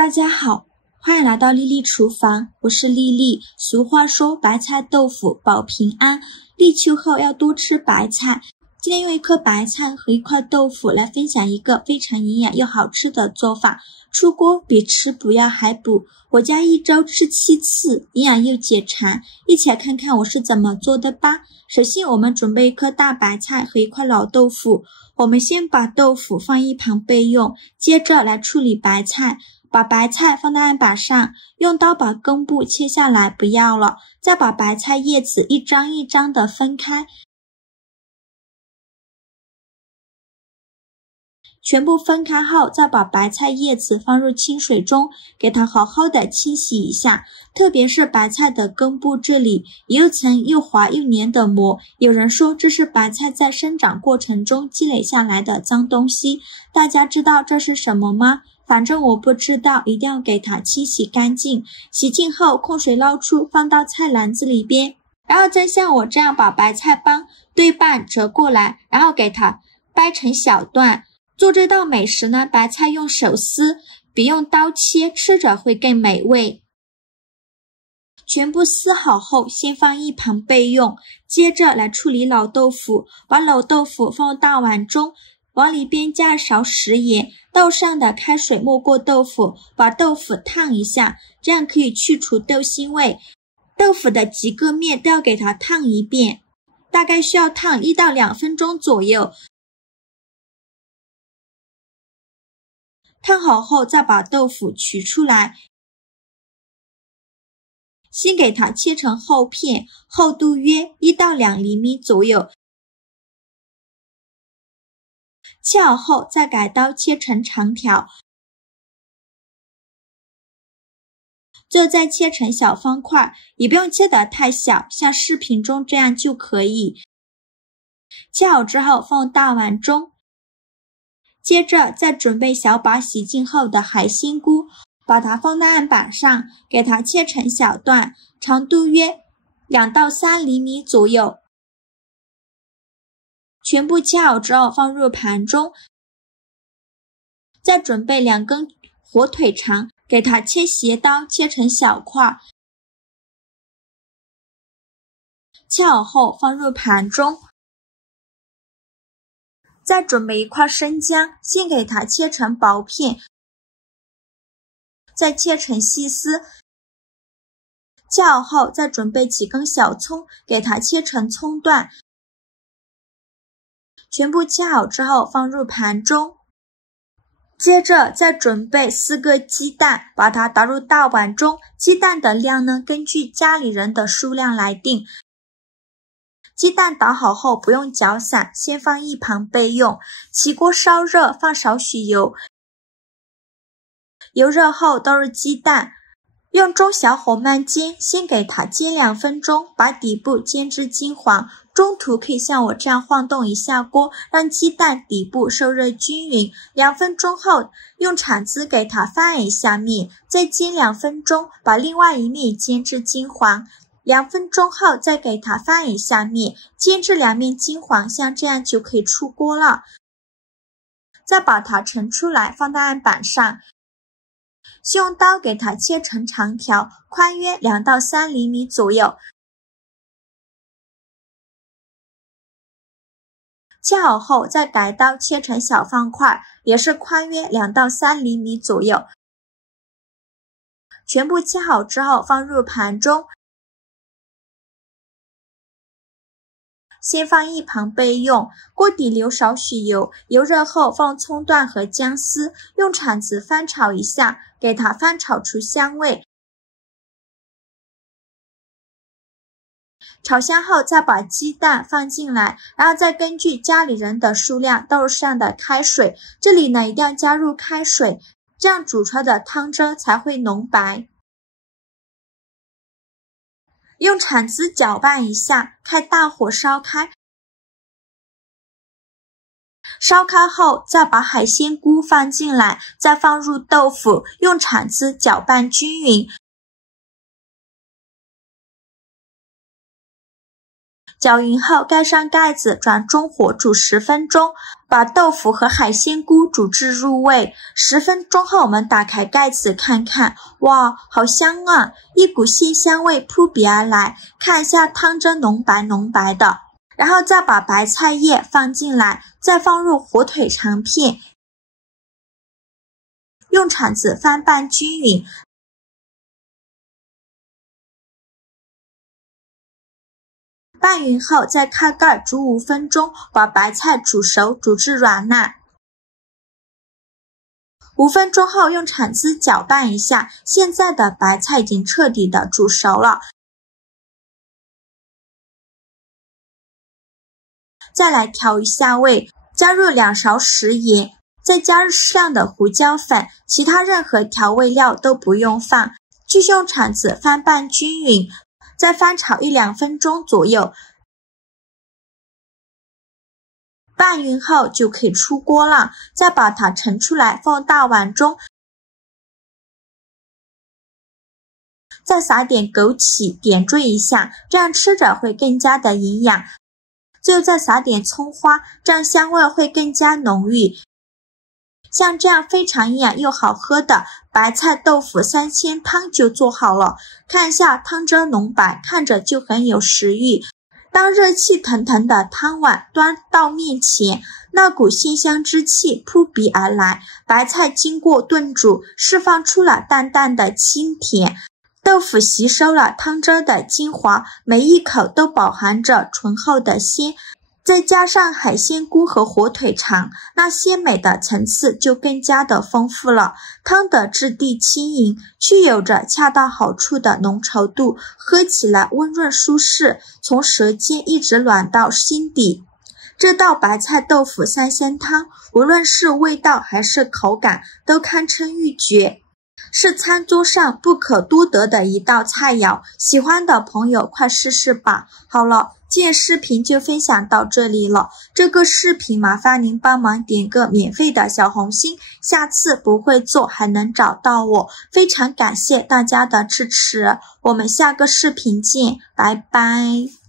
大家好，欢迎来到丽丽厨房，我是丽丽。俗话说白菜豆腐保平安，立秋后要多吃白菜。今天用一颗白菜和一块豆腐来分享一个非常营养又好吃的做法，出锅比吃补药还补。我家一周吃7次，营养又解馋，一起来看看我是怎么做的吧。首先我们准备一颗大白菜和一块老豆腐，我们先把豆腐放一旁备用，接着来处理白菜。把白菜放在案板上，用刀把根部切下来，不要了，再把白菜叶子一张一张的分开，全部分开后，再把白菜叶子放入清水中，给它好好的清洗一下。特别是白菜的根部这里，有一层又滑又黏的膜，有人说这是白菜在生长过程中积累下来的脏东西。大家知道这是什么吗？反正我不知道，一定要给它清洗干净。洗净后，控水捞出，放到菜篮子里边。然后再像我这样把白菜帮对半折过来，然后给它掰成小段。做这道美食呢，白菜用手撕比用刀切，吃着会更美味。全部撕好后，先放一旁备用。接着来处理老豆腐，把老豆腐放入大碗中，往里边加勺食盐，倒上的开水没过豆腐，把豆腐烫一下，这样可以去除豆腥味。豆腐的几个面都要给它烫一遍，大概需要烫1到2分钟左右。烫好后，再把豆腐取出来，先给它切成厚片，厚度约1到2厘米左右。切好后，再改刀切成长条，最后再切成小方块，也不用切得太小，像视频中这样就可以。切好之后放大碗中，接着再准备小把洗净后的海鲜菇，把它放在案板上，给它切成小段，长度约2到3厘米左右。全部切好之后放入盘中，再准备2根火腿肠，给它切斜刀切成小块，切好后放入盘中。再准备一块生姜，先给它切成薄片，再切成细丝。切好后，再准备几根小葱，给它切成葱段。全部切好之后放入盘中。接着再准备4个鸡蛋，把它打入大碗中。鸡蛋的量呢，根据家里人的数量来定。鸡蛋打好后不用搅散，先放一旁备用。起锅烧热，放少许油，油热后倒入鸡蛋，用中小火慢煎，先给它煎2分钟，把底部煎至金黄。中途可以像我这样晃动一下锅，让鸡蛋底部受热均匀。2分钟后，用铲子给它翻一下面，再煎2分钟，把另外一面煎至金黄。2分钟后再给它翻一下面，煎至2面金黄，像这样就可以出锅了。再把它盛出来，放在案板上，先用刀给它切成长条，宽约2到3厘米左右。切好后再改刀切成小方块，也是宽约2到3厘米左右。全部切好之后放入盘中，先放一旁备用。锅底留少许油，油热后放葱段和姜丝，用铲子翻炒一下，给它翻炒出香味。炒香后再把鸡蛋放进来，然后再根据家里人的数量倒入上的开水。这里呢一定要加入开水，这样煮出来的汤汁才会浓白。用铲子搅拌一下，开大火烧开。烧开后再把海鲜菇放进来，再放入豆腐，用铲子搅拌均匀。搅匀后盖上盖子，转中火煮10分钟，把豆腐和海鲜菇煮至入味。10分钟后我们打开盖子看看，哇，好香啊，一股鲜香味扑鼻而来，看一下汤汁浓白浓白的。然后再把白菜叶放进来，再放入火腿肠片，用铲子翻拌均匀。拌匀后再开盖煮5分钟，把白菜煮熟，煮至软烂。5分钟后用铲子搅拌一下，现在的白菜已经彻底的煮熟了。再来调一下味，加入2勺食盐，再加入适量的胡椒粉，其他任何调味料都不用放，继续用铲子翻拌均匀，再翻炒1-2分钟左右。拌匀后就可以出锅了，再把它盛出来放大碗中，再撒点枸杞点缀一下，这样吃着会更加的营养。最后再撒点葱花，这样香味会更加浓郁。像这样非常营养又好喝的白菜豆腐三鲜汤就做好了，看一下汤汁浓白，看着就很有食欲。当热气腾腾的汤碗端到面前，那股鲜香之气扑鼻而来，白菜经过炖煮，释放出了淡淡的清甜，豆腐吸收了汤汁的精华，每一口都饱含着醇厚的鲜，再加上海鲜菇和火腿肠，那鲜美的层次就更加的丰富了。汤的质地轻盈，却有着恰到好处的浓稠度，喝起来温润舒适，从舌尖一直暖到心底。这道白菜豆腐三鲜汤，无论是味道还是口感，都堪称一绝，是餐桌上不可多得的一道菜肴，喜欢的朋友快试试吧。好了，今天视频就分享到这里了，这个视频麻烦您帮忙点个免费的小红心，下次不会做还能找到我，非常感谢大家的支持，我们下个视频见，拜拜。